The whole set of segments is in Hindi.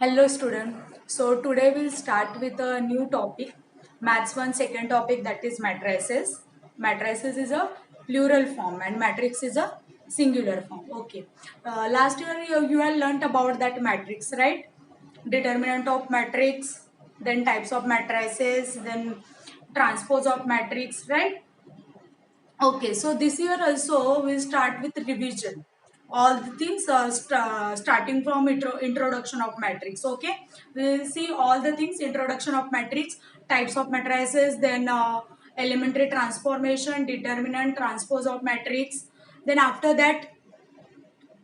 Hello student. So today we'll start with a new topic, Maths 1 second topic, that is matrices. Matrices is a plural form and matrix is a singular form. Okay. Last year you have learnt about that matrix, right? Determinant of matrix, then types of matrices, then transpose of matrix, right? Okay, so this year also we'll start with revision. All the things starting from introduction of matrix. Okay, we'll see all the things: introduction of matrix, types of matrices, then elementary transformation, determinant, transpose of matrix. Then after that,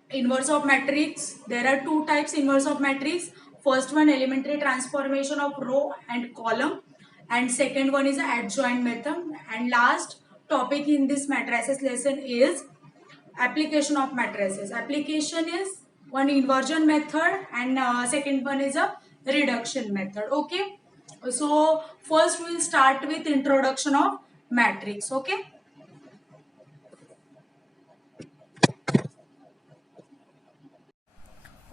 inverse of matrix. There are two types inverse of matrix. First one, elementary transformation of row and column, and second one is adjoint method. And last topic in this matrices lesson is application of matrices. Application is one, inversion method, and second one is a reduction method. Okay, so first we'll start with introduction of matrix. Okay.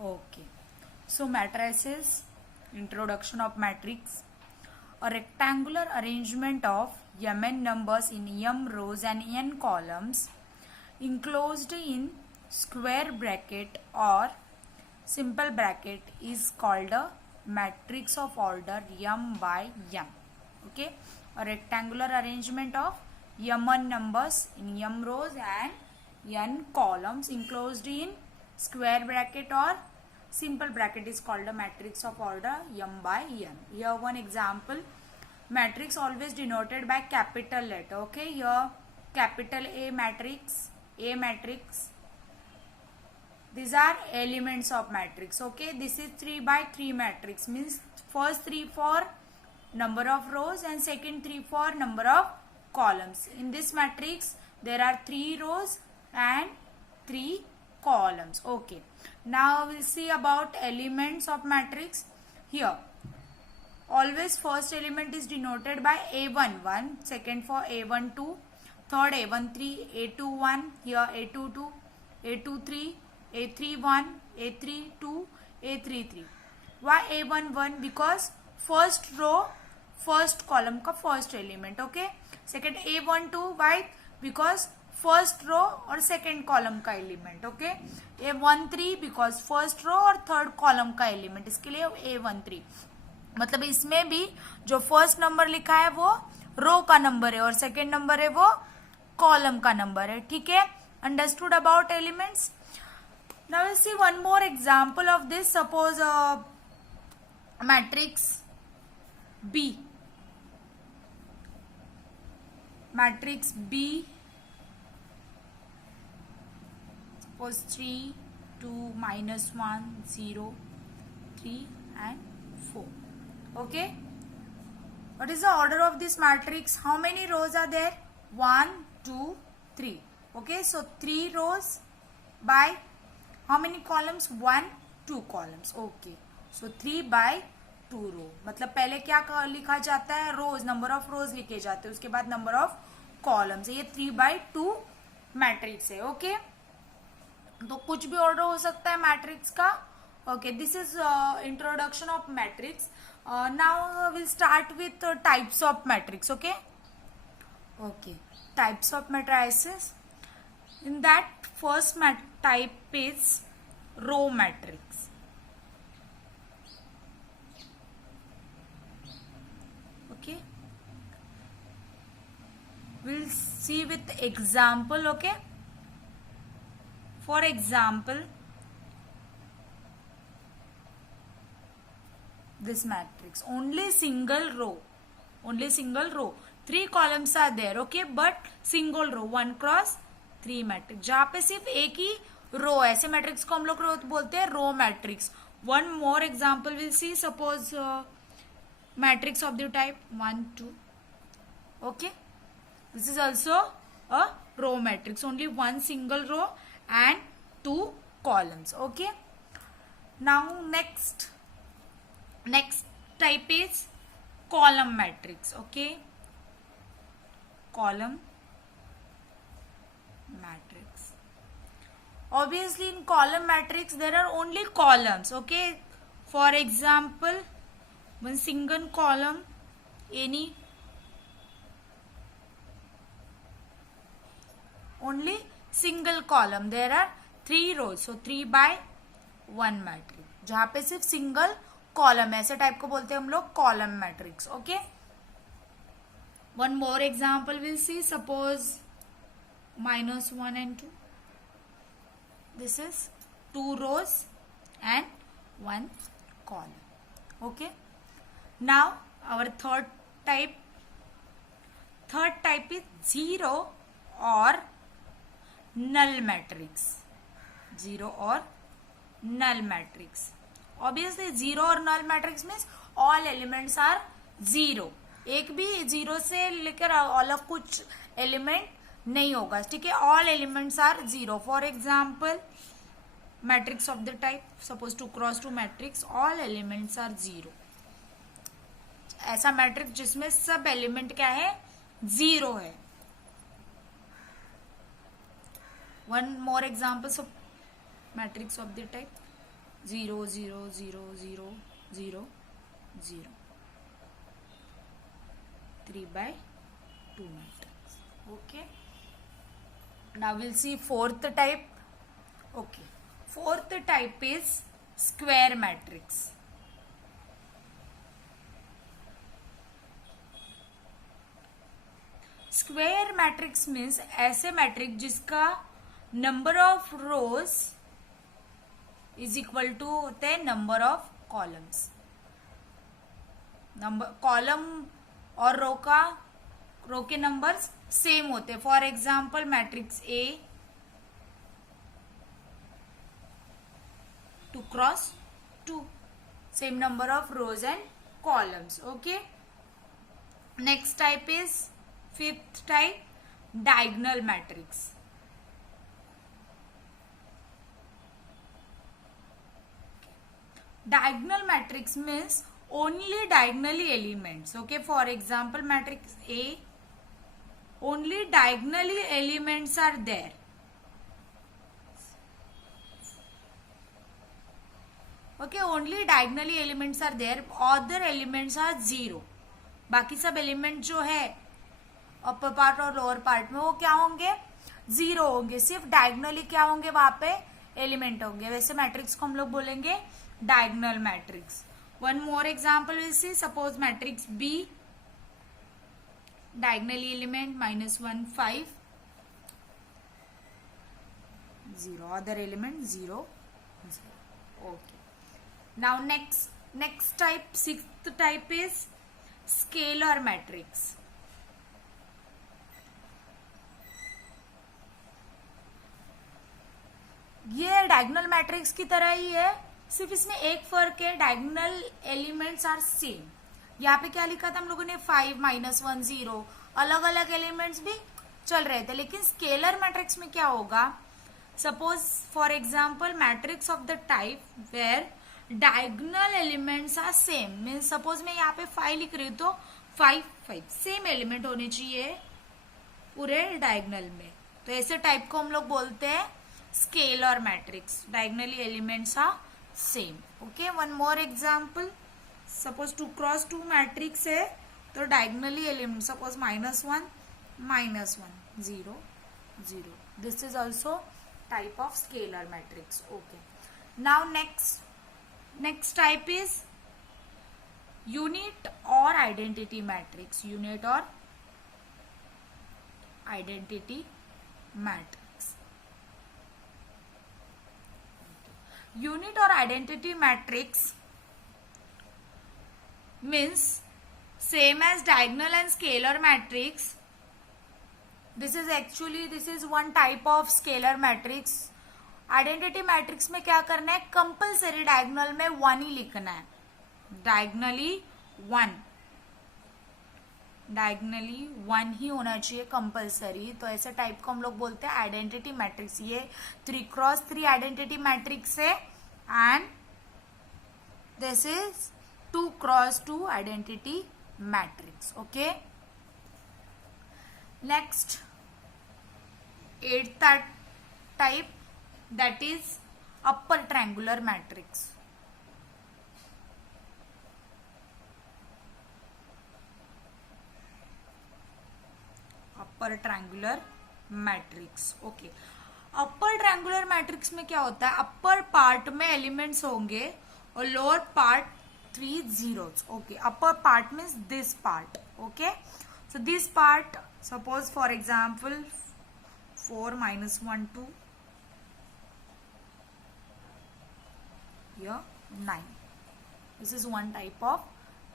Okay. So matrices, introduction of matrix, a rectangular arrangement of mn numbers in m rows and n columns enclosed in square bracket or simple bracket is called a matrix of order m by m. Okay, a rectangular arrangement of m numbers in m rows and n columns enclosed in square bracket or simple bracket is called a matrix of order m by m. Here one example, matrix always denoted by capital letter. Okay, here capital A matrix, these are elements of matrix. Okay, this is 3 by 3 matrix, means first 3 for number of rows and second 3 for number of columns. In this matrix there are 3 rows and 3 columns. Okay, now we'll see about elements of matrix. Here always first element is denoted by A11, second for A12, third A13, A21, here A22, A23, A31, A32, A33. Why A11? Because first row first column का first element. Okay, second A12, why? Because first row और सेकेंड कॉलम का element. Okay, A13 because first row और थर्ड कॉलम का एलिमेंट, इसके लिए A13. मतलब इसमें भी जो फर्स्ट नंबर लिखा है वो रो का नंबर है और सेकेंड नंबर है वो कॉलम का नंबर है. ठीक है, understood about elements. Now will see one more example of this. Suppose matrix B, matrix B, suppose 3, 2, -1, 0, 3 and 4. Okay, what is the order of this matrix? How many rows are there? 1, 2, 3. Okay, so 3 rows by how many columns? 1, 2 columns. Okay, so 3 by 2 row. मतलब पहले क्या लिखा जाता है? रोज, नंबर ऑफ रोज लिखे जाते हैं, उसके बाद नंबर ऑफ कॉलम्स. ये 3 by 2 मैट्रिक्स है. ओके, तो कुछ भी ऑर्डर हो सकता है मैट्रिक्स का. Okay, this is introduction of matrix. Now will start with types of matrix. Okay, okay, types of matrices. In that first type is row matrix. Okay, we'll see with example. Okay, for example, this matrix only single row, 3 columns are there. Okay, but single row, 1 cross 3 matrix, जहां पे सिर्फ एक ही रो है, ऐसे मैट्रिक्स को हम लोग बोलते हैं row matrix. One more example will see. Suppose matrix of the type 1, 2. Okay, this is also a row matrix, only one single row and 2 columns. Okay, now next type is column matrix. Okay, column matrix. Obviously in column matrix there are only columns. Okay, For example, one single column, any only single column, there are 3 rows, so 3 by 1 matrix, जहां पे सिर्फ सिंगल कॉलम है, ऐसे टाइप को बोलते हैं हम लोग column matrix. Okay, one more example will see. Suppose -1 and 2. This is 2 rows and 1 column. Okay, now our third type is zero or null matrix. Zero or null matrix. Obviously zero और null matrix means all elements are zero. एक भी जीरो से लेकर अलग कुछ एलिमेंट नहीं होगा, ठीक है. All elements are zero. For example matrix of the type suppose 2x2 matrix, all elements are zero. ऐसा मैट्रिक्स जिसमें सब एलिमेंट क्या है, जीरो है. One more examples of matrix of the type 0 0 0 0 0 0. 3 by 2 matrix. Okay, now we'll see fourth type. Okay, fourth type is square matrix. Square matrix means ऐसे मैट्रिक्स जिसका number of rows is equal to होते हैं number of columns. Number column और रो के नंबर्स सेम होते हैं. For example matrix A 2x2, same number of rows and columns. Okay, next type is fifth type, diagonal matrix. Diagonal matrix means only diagonally elements. Okay, for example matrix A, only diagonally elements are there. Okay, only diagonally elements are there, other elements are zero. बाकी सब एलिमेंट जो है अपर पार्ट और लोअर पार्ट में वो क्या होंगे, जीरो होंगे. सिर्फ डायगनली क्या होंगे, वहां पे एलिमेंट होंगे. वैसे मैट्रिक्स को हम लोग बोलेंगे diagonal matrix. One more example will see. Suppose matrix B, diagonally element -1 5 0, other element 0 0. Okay, now next type, sixth type is scalar matrix. ये डायगोनल मैट्रिक्स की तरह ही है, सिर्फ इसमें एक फर्क है, डायगोनल एलिमेंट्स आर सेम. यहाँ पे क्या लिखा था हम लोगों ने, 5 -1 0, अलग अलग एलिमेंट्स भी चल रहे थे. लेकिन स्केलर मैट्रिक्स में क्या होगा, suppose for example matrix of the type where diagonal elements are same. Means suppose मैं यहाँ पे 5 लिख रही हूँ तो 5 5 सेम एलिमेंट होने चाहिए पूरे डायगोनल में. तो ऐसे टाइप को हम लोग बोलते हैं scalar matrix. Diagonally elements are same. Okay, one more example. Suppose 2x2 matrix है तो diagonally element suppose -1 -1 0 0. This is also type of scalar matrix. Okay, now next type is unit or identity matrix. Unit or identity matrix. Unit or identity matrix means same as diagonal and scalar matrix. This is one type of scalar matrix. Identity matrix में क्या करना है, कंपल्सरी डायगोनल में 1 ही लिखना है. डायगोनली 1 ही होना चाहिए कंपल्सरी. तो ऐसे टाइप को हम लोग बोलते हैं आइडेंटिटी मैट्रिक्स. ये 3x3 आइडेंटिटी मैट्रिक्स है and this is 2x2 identity matrix. Okay, next 8th type, that is upper triangular matrix. Upper triangular matrix. Okay, upper triangular matrix में क्या होता है, अपर पार्ट में एलिमेंट्स होंगे और lower part 3 zeros। Okay, upper part means this part. Okay, so this part, suppose for example 4 minus 1 2 here 9। This is one type of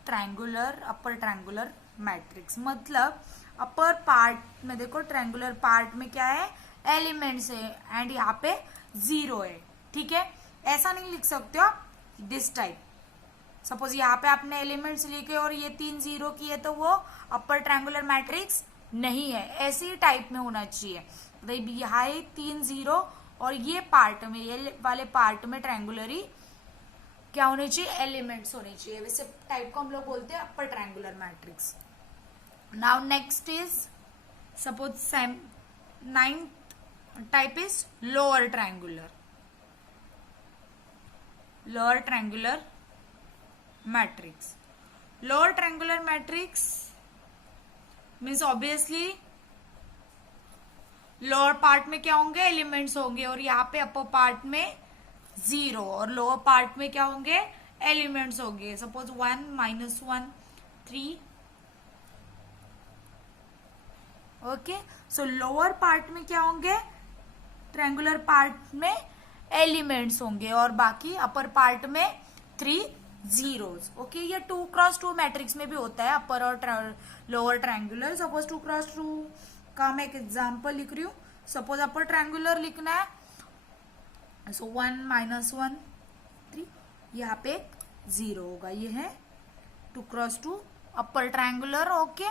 triangular, upper triangular matrix. मतलब अपर पार्ट में देखो, ट्रायंगुलर पार्ट में क्या है, एलिमेंट्स है एंड यहाँ पे 0 है। ठीक है, ऐसा नहीं लिख सकते हो दिस टाइप। सपोज यहाँ पे आपने एलिमेंट्स लिखे और ये 3 0 किए तो वो अपर ट्रायंगुलर मैट्रिक्स नहीं है। ऐसे ही टाइप में होना चाहिए, मतलब यहाँ है 3 0 और ये पार्ट में, ये वाले पार्ट में ट्रायंगुलरी क्या होने चाहिए, एलिमेंट्स होने चाहिए। वैसे टाइप को हम लोग बोलते हैं upper triangular matrix. Now next is suppose 9th type is lower triangular, lower triangular matrix. Lower triangular matrix means obviously lower part में क्या होंगे, एलिमेंट्स होंगे और यहाँ पे अपर पार्ट में 0 और लोअर पार्ट में क्या होंगे, एलिमेंट्स होंगे। Suppose 1 minus 1 3। ओके, सो लोअर पार्ट में क्या होंगे, ट्रायंगुलर पार्ट में एलिमेंट्स होंगे और बाकी अपर पार्ट में 3 zeros। ओके, ये 2 क्रॉस 2 मैट्रिक्स में भी होता है, अपर और लोअर ट्रायंगुलर। सपोज 2 क्रॉस 2 का मैं एक एग्जांपल लिख रही हूँ। सपोज अपर ट्रायंगुलर लिखना है, सो 1 minus 1 3, यहाँ पे 0 होगा। ये है 2 क्रॉस 2 अपर ट्रायंगुलर। ओके,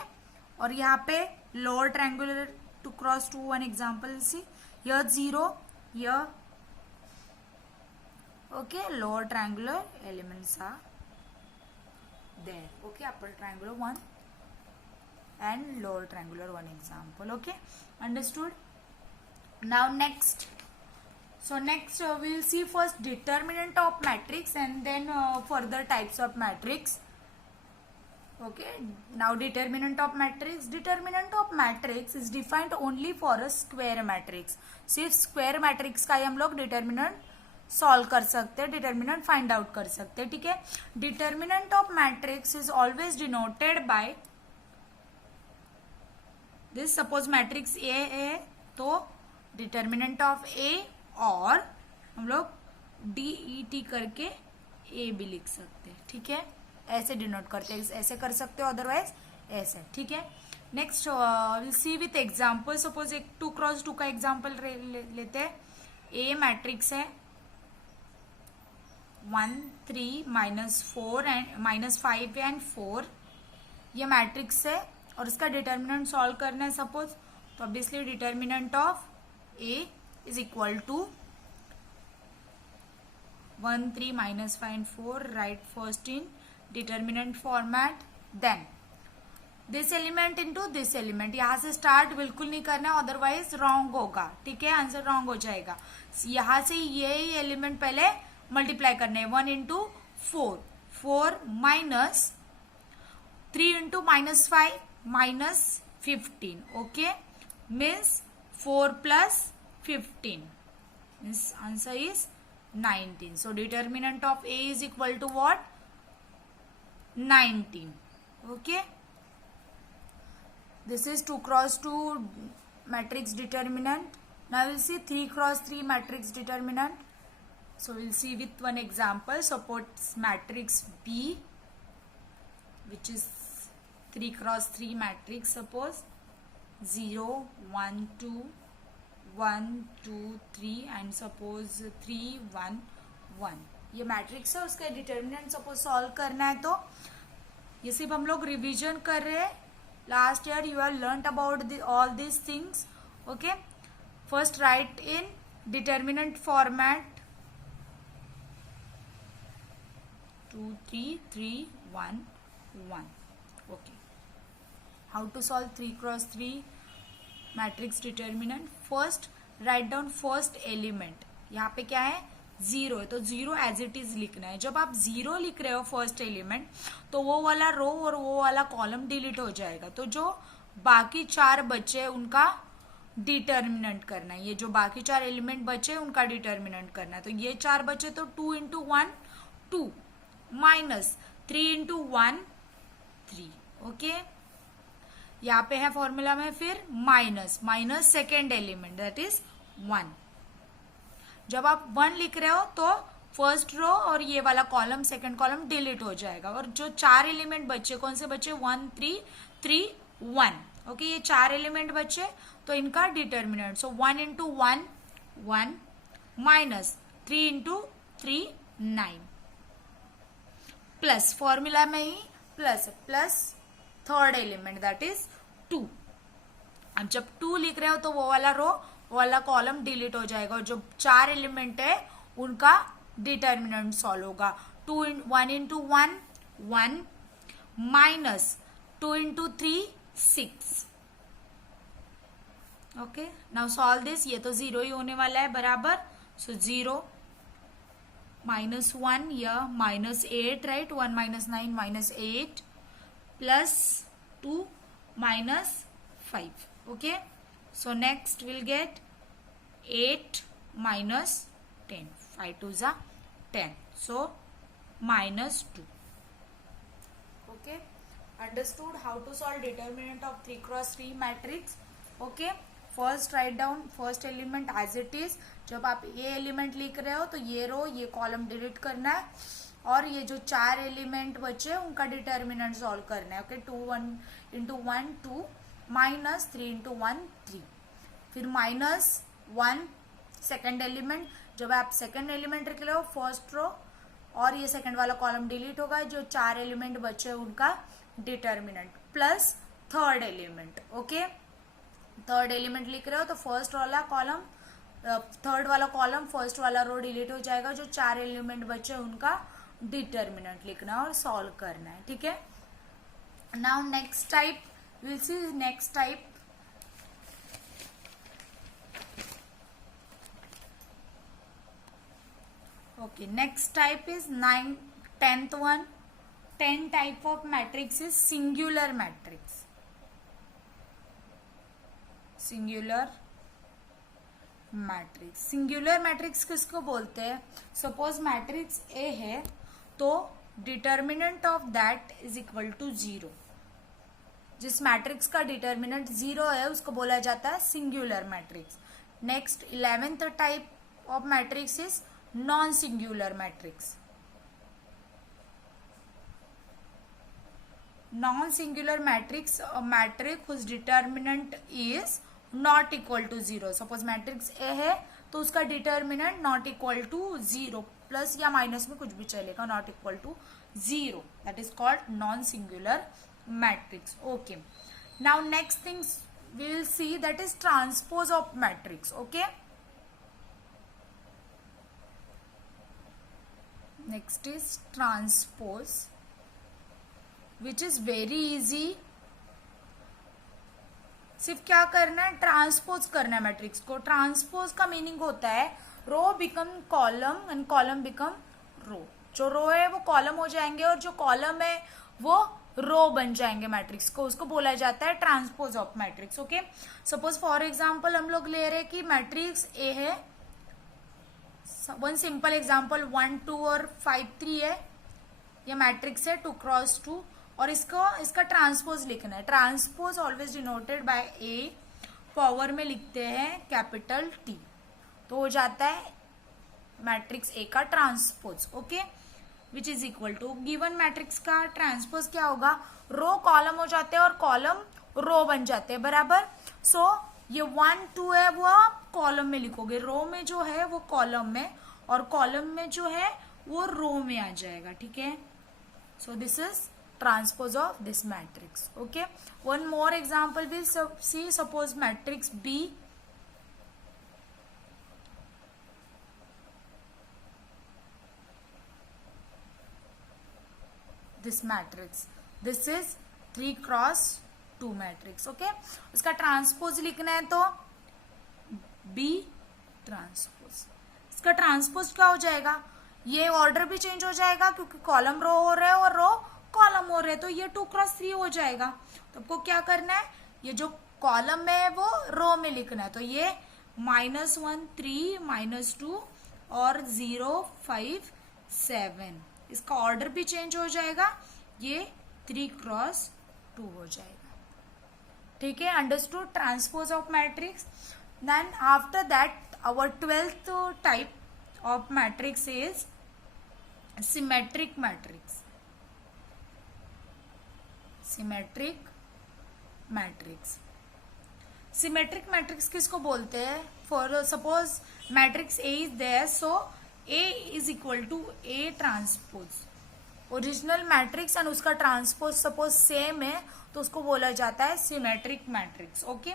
और यहाँ पे lower triangular 2 cross 2, one example see, यह 0, यह okay, lower triangular elements are there. Okay, upper triangular 1 and lower triangular one example। okay, understood? Now next, so next we will see first determinant of matrix and then further types of matrix। okay, now determinant of matrix, determinant of matrix is defined only for a square matrix। सिर्फ स्क्वायर मैट्रिक्स का ही हम लोग डिटर्मिनेंट सॉल्व कर सकते हैं, डिटर्मिनेंट फाइंड आउट कर सकते हैं। ठीक है, determinant of matrix is always denoted by this. Suppose matrix A है तो डिटर्मिनेंट ऑफ ए, और हम लोग DET करके ए भी लिख सकते हैं। ठीक है, ऐसे डिनोट करते हैं, ऐसे कर सकते हो, अदरवाइज ऐसे। ठीक है, next will see with example. Suppose एक 2 क्रॉस 2 का एग्जांपल लेते हैं। ए मैट्रिक्स है 1 3 -4 एंड -5 एंड 4, ये मैट्रिक्स है और इसका डिटर्मिनेंट सॉल्व करना है सपोज, तो obviously determinant of A is equal to 1 3 -5 and 4। Right first in determinant format, then this element into this element. यहाँ से स्टार्ट बिल्कुल नहीं करना, अदरवाइज रॉन्ग होगा। ठीक है, आंसर रॉन्ग हो जाएगा। यहाँ से ये एलिमेंट पहले मल्टीप्लाई करने हैं, 1 into 4, 4 minus 3 into -5 -15। okay, means 4 plus 15 means answer is 19। so determinant of A is equal to what, 19। okay, this is 2 cross 2 matrix determinant। now we'll see 3 cross 3 matrix determinant। so we'll see with one example। suppose matrix B, which is 3 cross 3 matrix। suppose 0 1 2 1 2 3 and suppose 3 1 1, ये मैट्रिक्स है। उसका डिटर्मिनेंट सपोज सॉल्व करना है, तो ये सिर्फ हम लोग रिवीजन कर रहे हैं। Last year you have learned about all this things. Okay, first right in determinant format 2 3 3 1 1। okay, how to solve 3 cross 3 matrix determinant? first write down first element। यहाँ पे क्या है, 0 है तो 0 एज इट इज लिखना है। जब आप 0 लिख रहे हो फर्स्ट एलिमेंट, तो वो वाला रो और वो वाला कॉलम डिलीट हो जाएगा। तो जो बाकी 4 बचे उनका डिटर्मिनेंट करना है। ये जो बाकी 4 एलिमेंट बचे उनका डिटर्मिनेंट करना है। तो ये 4 बचे तो 2 इंटू 1 2 माइनस 3 इंटू 1 3। ओके, यहाँ पे है फॉर्मूला में फिर minus minus second element that is 1। जब आप 1 लिख रहे हो तो फर्स्ट रो और ये वाला कॉलम सेकेंड कॉलम डिलीट हो जाएगा और जो 4 एलिमेंट बचे कौन से बचे 1 3 3 1। ओके, ये 4 एलिमेंट बचे तो इनका determinant so 1 into 1 1 minus 3 into 3 9 plus formula में ही plus plus third element that is 2। अब जब 2 लिख रहे हो तो वो वाला रो वो वाला कॉलम डिलीट हो जाएगा और जो 4 एलिमेंट है उनका डिटर्मिनेंट सॉल्व होगा। 1 into 1 1 minus 2 into 3 6। Okay, now solve this. ये तो 0 ही होने वाला है बराबर। सो 0 माइनस 1 या minus 8 right. 1 minus 9 minus 8 plus 2 minus 5. Okay, so next we'll get 8 minus 10. 5 2s are 10, so minus 2. Okay, understood how to solve determinant of 3 cross 3 matrix. Okay, first write down first element as it is. जब आप ये एलिमेंट लिख रहे हो तो ये रो ये कॉलम डिलीट करना है और ये जो 4 एलिमेंट बचे उनका डिटर्मिनेंट सॉल्व करना है। ओके, 2 1 इंटू 1 2 माइनस 3 इंटू 1 3 फिर माइनस 1 सेकेंड एलिमेंट। जब आप सेकेंड एलिमेंट लिख रहे हो फर्स्ट रो और ये सेकेंड वाला कॉलम डिलीट होगा, जो 4 एलिमेंट बचे उनका determinant plus third element. Okay, third element लिख रहे हो तो फर्स्ट वाला कॉलम थर्ड वाला कॉलम फर्स्ट वाला रो डिलीट हो जाएगा, जो 4 एलिमेंट बचे उनका डिटर्मिनेंट लिखना और सॉल्व करना है। ठीक है, now next type will see next type. Okay, next type is 10th one. 10 type of matrix is singular matrix. Singular matrix. Singular matrix किसको बोलते हैं? Suppose matrix A है तो determinant of that is equal to 0. जिस मैट्रिक्स का डिटर्मिनेंट 0 है उसको बोला जाता है singular matrix. Next 11th type of matrix is non singular matrix. Non singular matrix matrix whose determinant is not equal to 0। Suppose matrix A है तो उसका determinant not equal to 0, plus या माइनस में कुछ भी चलेगा, not equal to 0, that is called non singular matrix. Okay, now next things we will see that is transpose of matrix. Okay, next is transpose, which is very easy. सिर्फ क्या करना है, ट्रांसपोज करना है मैट्रिक्स को। ट्रांसपोज का मीनिंग होता है row become column and column become row. जो रो है वो कॉलम हो जाएंगे और जो कॉलम है वो रो बन जाएंगे मैट्रिक्स को, उसको बोला जाता है transpose of matrix. Okay, suppose for example हम लोग ले रहे हैं कि मैट्रिक्स ए है, वन सिंपल एग्जांपल 1 2 और 5 3 है, ये मैट्रिक्स है 2 क्रॉस 2 और इसका ट्रांसपोज लिखना है। Transpose always denoted by A, power में लिखते हैं कैपिटल टी, तो हो जाता है मैट्रिक्स ए का transpose. Okay, which is equal to given matrix का ट्रांसपोज क्या होगा, रो कॉलम हो जाते हैं और कॉलम रो बन जाते हैं बराबर। सो ये 1 2 है वो आप कॉलम में लिखोगे, रो में जो है वो कॉलम में और कॉलम में जो है वो रो में आ जाएगा। ठीक है, so this is transpose of this matrix. Okay, one more example will see. Suppose matrix B, this matrix, this is 3 cross 2 matrix. Okay, उसका ट्रांसपोज लिखना है तो B ट्रांसपोज। इसका ट्रांसपोज क्या हो जाएगा, ये ऑर्डर भी चेंज हो जाएगा क्योंकि कॉलम रो हो रहे हैं और रो कॉलम हो रहे हैं, तो ये 2 क्रॉस 3 हो जाएगा। तो आपको क्या करना है, ये जो कॉलम में है वो रो में लिखना है, तो ये -1 3 -2 और 0 5 7, इसका ऑर्डर भी चेंज हो जाएगा, ये 3 × 2 हो जाएगा। ठीक है, understood transpose of matrix. Then after that our 12th type of matrix is symmetric matrix. Symmetric matrix, symmetric matrix किसको बोलते हैं? For suppose matrix A is there, so A is equal to A transpose original matrix and उसका ट्रांसपोज सपोज सेम है, तो उसको बोला जाता है symmetric matrix. Okay,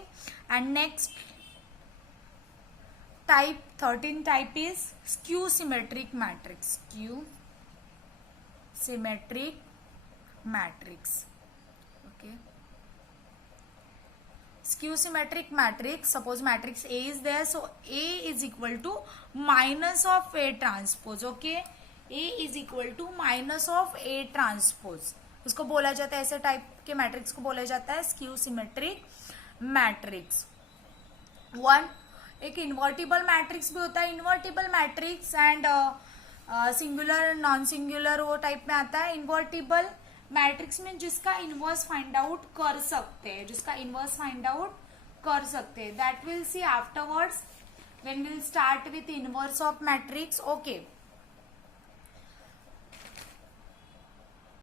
and next type 13 type is skew symmetric matrix. Skew symmetric matrix. Okay, skew symmetric matrix, suppose matrix A is there, so A is equal to minus of A transpose. Okay, A is equal to minus of A transpose, उसको बोला जाता है, ऐसे टाइप के मैट्रिक्स को बोला जाता है स्क्यू सिमेट्रिक मैट्रिक्स। एक इन्वर्टिबल मैट्रिक्स भी होता है, invertible matrix and singular non singular वो टाइप में आता है। इन्वर्टिबल मैट्रिक्स में जिसका इनवर्स फाइंड आउट कर सकते हैं, जिसका इनवर्स फाइंड आउट कर सकते हैं, that will see afterwards when will start with inverse of matrix. Okay,